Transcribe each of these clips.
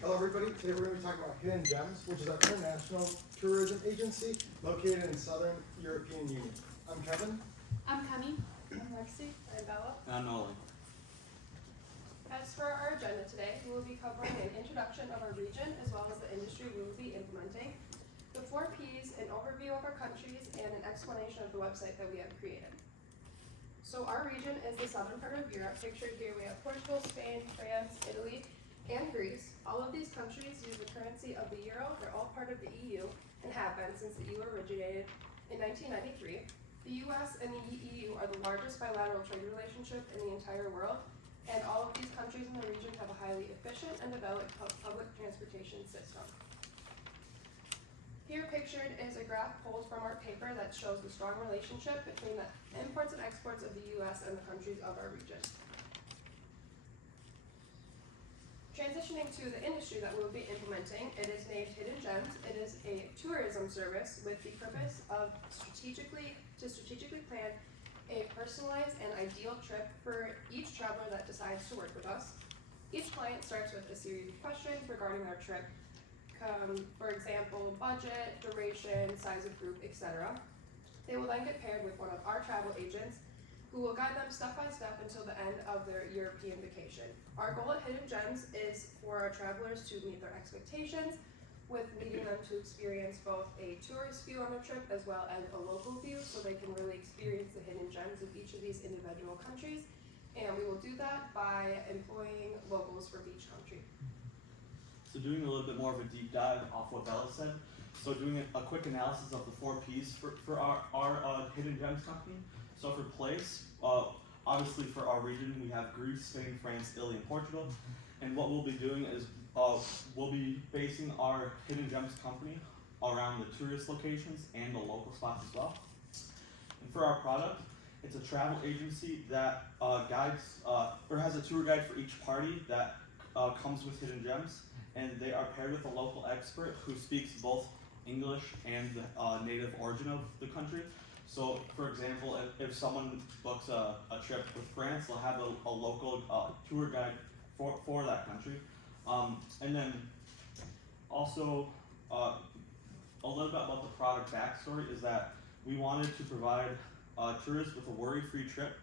Hello everybody, today we're going to be talking about Hidden Gems, which is our international tourism agency located in Southern European Union. I'm Kevin. I'm Kemi. I'm Lexi. I'm Bella. I'm Nolan. As for our agenda today, we will be covering an introduction of our region as well as the industry we will be implementing, the 4 Ps, an overview of our countries, and an explanation of the website that we have created. So our region is the southern part of Europe. Pictured here we have Portugal, Spain, France, Italy, and Greece. All of these countries use the currency of the euro. They're all part of the EU and have been since the EU originated in 1993. The US and the EU are the largest bilateral trade relationship in the entire world, and all of these countries in the region have a highly efficient and developed public transportation system. Here pictured is a graph pulled from our paper that shows the strong relationship between the imports and exports of the US and the countries of our region. Transitioning to the industry that we'll be implementing, it is named Hidden Gems. It is a tourism service with the purpose of strategically plan a personalized and ideal trip for each traveler that decides to work with us. Each client starts with a series of questions regarding their trip. For example, budget, duration, size of group, etc. They will then get paired with one of our travel agents who will guide them step by step until the end of their European vacation. Our goal at Hidden Gems is for our travelers to meet their expectations, with leading them to experience both a tourist view on their trip as well as a local view, so they can really experience the hidden gems of each of these individual countries. And we will do that by employing locals from each country. So doing a little bit more of a deep dive off what Bella said. So doing a quick analysis of the 4 Ps for our Hidden Gems company. So for place, obviously for our region we have Greece, Spain, France, Italy, and Portugal. And what we'll be doing is we'll be basing our Hidden Gems company around the tourist locations and the local spots as well. And for our product, it's a travel agency that guides or has a tour guide for each party that comes with Hidden Gems. And they are paired with a local expert who speaks both English and the native origin of the country. So, for example, if someone books a trip with France, they'll have a local tour guide for that country. And then also a little bit about the product backstory is that we wanted to provide tourists with a worry-free trip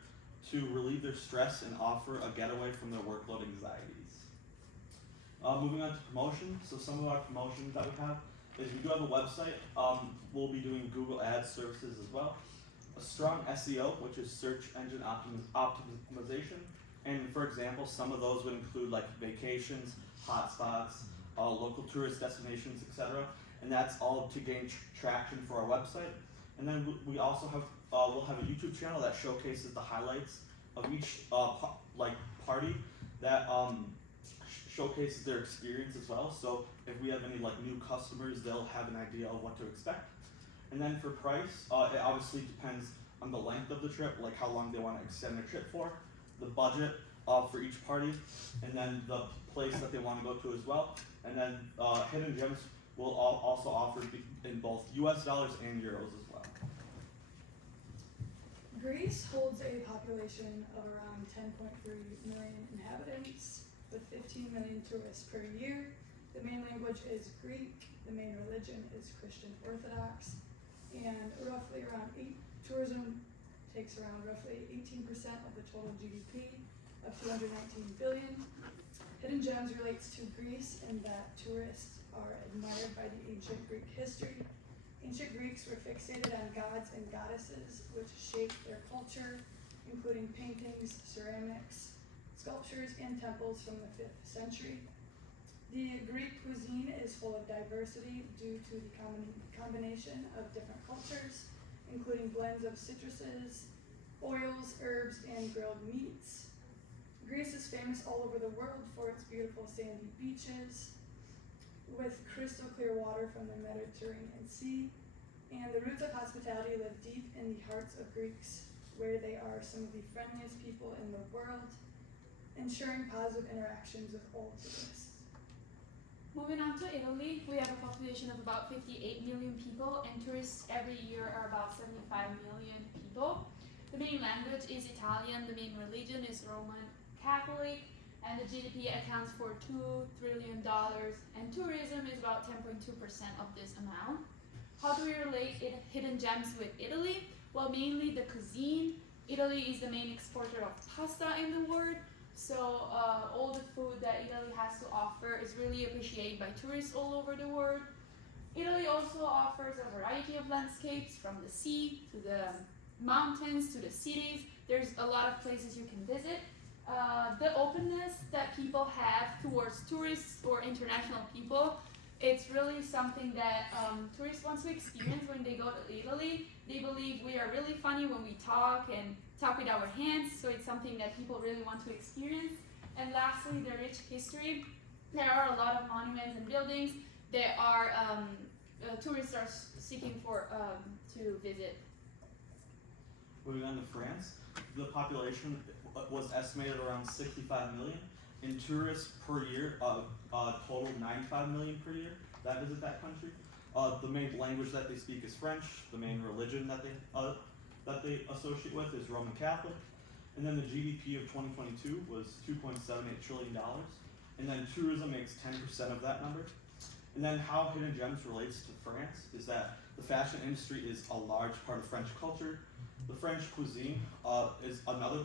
to relieve their stress and offer a getaway from their workload anxieties. Moving on to promotion, so some of our promotions that we have is we do have a website. We'll be doing Google Ads services as well. A strong SEO, which is search engine optimization. And for example, some of those would include like vacations, hotspots, local tourist destinations, etc. And that's all to gain traction for our website. And then we also have we'll have a YouTube channel that showcases the highlights of each party that showcases their experience as well. So if we have any like new customers, they'll have an idea of what to expect. And then for price, it obviously depends on the length of the trip, like how long they want to extend their trip for, the budget for each party, and then the place that they want to go to as well. And then Hidden Gems will also offer in both US dollars and euros as well. Greece holds a population of around 10.3 million inhabitants, with 15 million tourists per year. The main language is Greek, the main religion is Christian Orthodox, and tourism takes around roughly 18% of the total GDP of 219 billion. Hidden Gems relates to Greece in that tourists are admired by the ancient Greek history. Ancient Greeks were fixated on gods and goddesses, which shaped their culture, including paintings, ceramics, sculptures, and temples from the 5th century. The Greek cuisine is full of diversity due to the combination of different cultures, including blends of citruses, oils, herbs, and grilled meats. Greece is famous all over the world for its beautiful sandy beaches, with crystal clear water from the Mediterranean Sea, and the roots of hospitality live deep in the hearts of Greeks, where they are some of the friendliest people in the world, ensuring positive interactions with all tourists. Moving on to Italy, we have a population of about 58 million people, and tourists every year are about 75 million people. The main language is Italian, the main religion is Roman Catholic, and the GDP accounts for $2 trillion, and tourism is about 10.2% of this amount. How do we relate hidden gems with Italy? Well, mainly the cuisine. Italy is the main exporter of pasta in the world, so all the food that Italy has to offer is really appreciated by tourists all over the world. Italy also offers a variety of landscapes, from the sea to the mountains to the cities. There's a lot of places you can visit. The openness that people have towards tourists or international people, it's really something that tourists want to experience when they go to Italy. They believe we are really funny when we talk and talk with our hands, so it's something that people really want to experience. And lastly, the rich history. There are a lot of monuments and buildings that are tourists are seeking for to visit. Moving on to France, the population was estimated around 65 million. And tourists per year total 95 million per year that visit that country. The main language that they speak is French. The main religion that they associate with is Roman Catholic. And then the GDP of 2022 was $2.78 trillion. And then tourism makes 10% of that number. And then how Hidden Gems relates to France is that the fashion industry is a large part of French culture. The French cuisine is another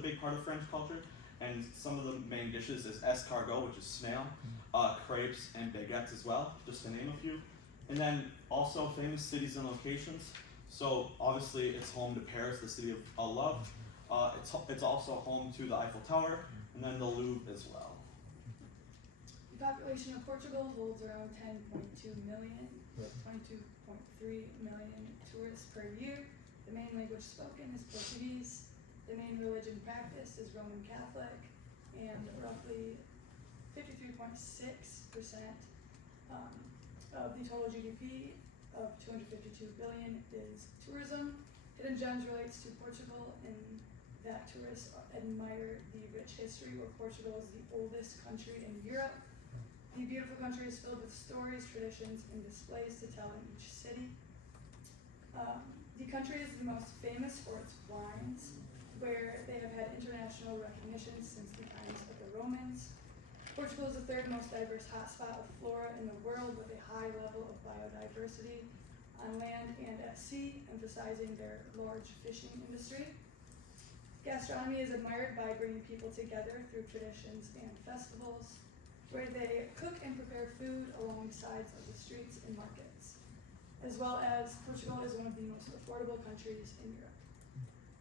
big part of French culture. And some of the main dishes is escargot, which is snail, crepes, and baguettes as well, just to name a few. And then also famous cities and locations. So obviously it's home to Paris, the city of love. It's also home to the Eiffel Tower, and then the Louvre as well. The population of Portugal holds around 10.2 million, with 22.3 million tourists per year. The main language spoken is Portuguese. The main religion practiced is Roman Catholic, and roughly 53.6% of the total GDP of 252 billion is tourism. Hidden Gems relates to Portugal in that tourists admire the rich history, where Portugal is the oldest country in Europe. The beautiful country is filled with stories, traditions, and displays to tell in each city. The country is the most famous for its wines, where they have had international recognition since the times of the Romans. Portugal is the third most diverse hotspot of flora in the world, with a high level of biodiversity on land and at sea, emphasizing their large fishing industry. Gastronomy is admired by bringing people together through traditions and festivals, where they cook and prepare food along sides of the streets and markets, as well as Portugal is one of the most affordable countries in Europe.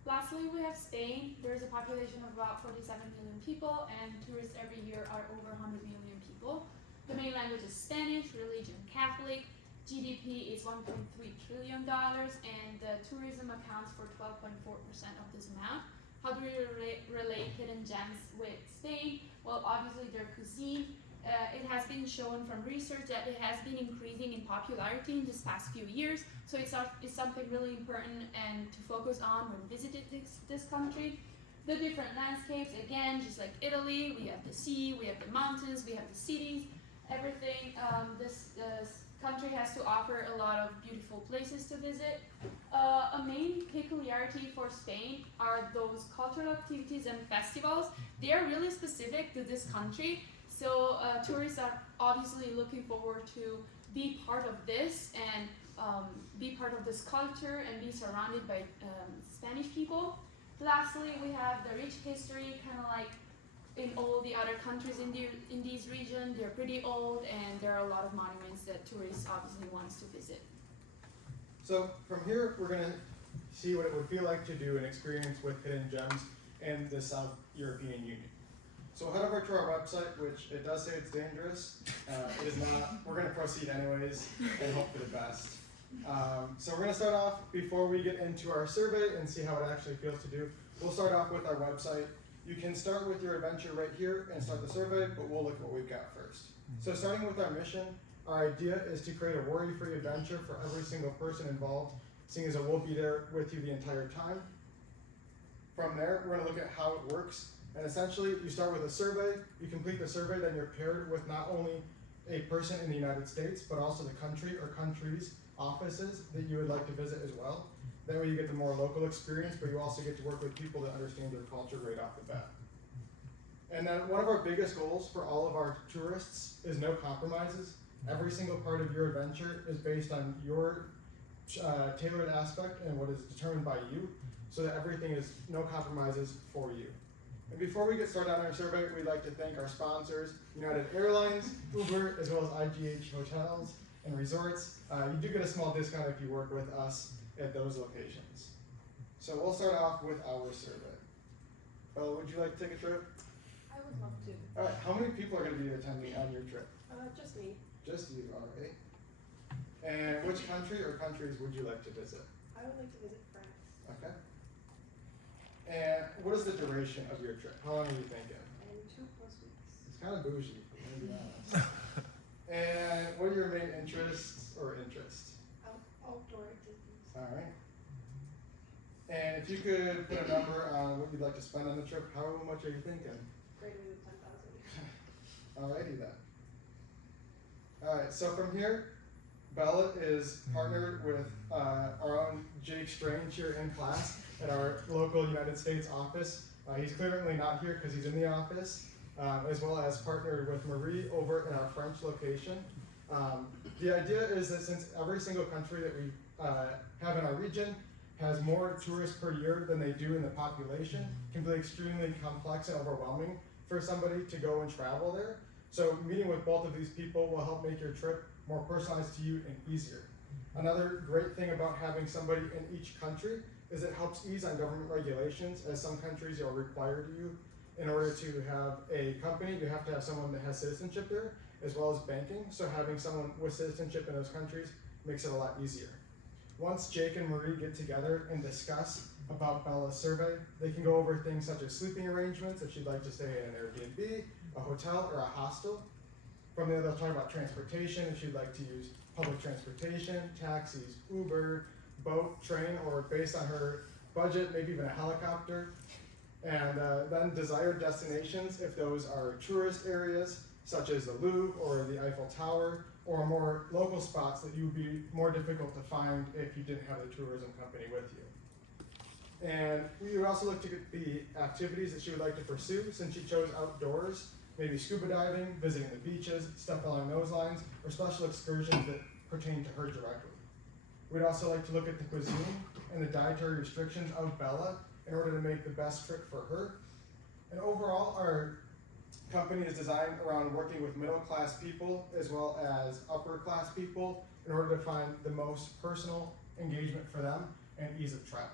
Lastly, we have Spain. There's a population of about 47 million people, and tourists every year are over 100 million people. The main language is Spanish, religion Catholic. GDP is $1.3 trillion, and the tourism accounts for 12.4% of this amount. How do we relate Hidden Gems with Spain? Well, obviously their cuisine. It has been shown from research that it has been increasing in popularity in this past few years, so it's something really important and to focus on when visiting this country. The different landscapes, again, just like Italy, we have the sea, we have the mountains, we have the cities, everything. This country has to offer a lot of beautiful places to visit. A main peculiarity for Spain are those cultural activities and festivals. They are really specific to this country. So tourists are obviously looking forward to be part of this and be part of this culture and be surrounded by Spanish people. Lastly, we have the rich history, kind of like in all the other countries in these regions. They're pretty old, and there are a lot of monuments that tourists obviously want to visit. So from here, we're going to see what it would feel like to do an experience with Hidden Gems in the South European Union. So head over to our website, which it does say it's dangerous. It is not. We're going to proceed anyways and hope for the best. So we're going to start off, before we get into our survey and see how it actually feels to do, we'll start off with our website. You can start with your adventure right here and start the survey, but we'll look at what we've got first. So starting with our mission, our idea is to create a worry-free adventure for every single person involved, seeing as it will be there with you the entire time. From there, we're going to look at how it works. And essentially, you start with a survey, you complete the survey, then you're paired with not only a person in the United States, but also the country or countries' offices that you would like to visit as well. That way you get the more local experience, but you also get to work with people that understand your culture right off the bat. And then one of our biggest goals for all of our tourists is no compromises. Every single part of your adventure is based on your tailored aspect and what is determined by you, so that everything is no compromises for you. And before we get started on our survey, we'd like to thank our sponsors, United Airlines, Uber, as well as IGH Hotels and Resorts. You do get a small discount if you work with us at those locations. So we'll start off with our survey. Bella, would you like to take a trip? I would love to. All right, how many people are going to be attending on your trip? Just me. Just you, all right. And which country or countries would you like to visit? I would like to visit France. Okay. And what is the duration of your trip? How long are you thinking? And 2+ weeks. It's kind of bougie, I'm gonna be honest. And what are your main interests or interests? Outdoor activities. All right. And if you could put a number on what you'd like to spend on the trip, how much are you thinking? Greater than 10,000. Alrighty then. Alright, so from here, Bella is partnered with our own Jake Strange here in class at our local United States office. He's currently not here because he's in the office, as well as partnered with Marie over in our French location. The idea is that since every single country that we have in our region has more tourists per year than they do in the population, can be extremely complex and overwhelming for somebody to go and travel there. So meeting with both of these people will help make your trip more personalized to you and easier. Another great thing about having somebody in each country is it helps ease on government regulations, as some countries are required you, in order to have a company, you have to have someone that has citizenship there, as well as banking. So having someone with citizenship in those countries makes it a lot easier. Once Jake and Marie get together and discuss about Bella's survey, they can go over things such as sleeping arrangements, if she'd like to stay in an Airbnb, a hotel, or a hostel. From there, they'll talk about transportation, if she'd like to use public transportation, taxis, Uber, boat, train, or based on her budget, maybe even a helicopter. And then desired destinations, if those are tourist areas, such as the Louvre or the Eiffel Tower, or more local spots that you would be more difficult to find if you didn't have the tourism company with you. And we would also look to get the activities that she would like to pursue, since she chose outdoors, maybe scuba diving, visiting the beaches, stuff along those lines, or special excursions that pertain to her directly. We'd also like to look at the cuisine and the dietary restrictions of Bella in order to make the best trip for her. And overall, our company is designed around working with middle-class people as well as upper-class people in order to find the most personal engagement for them and ease of travel.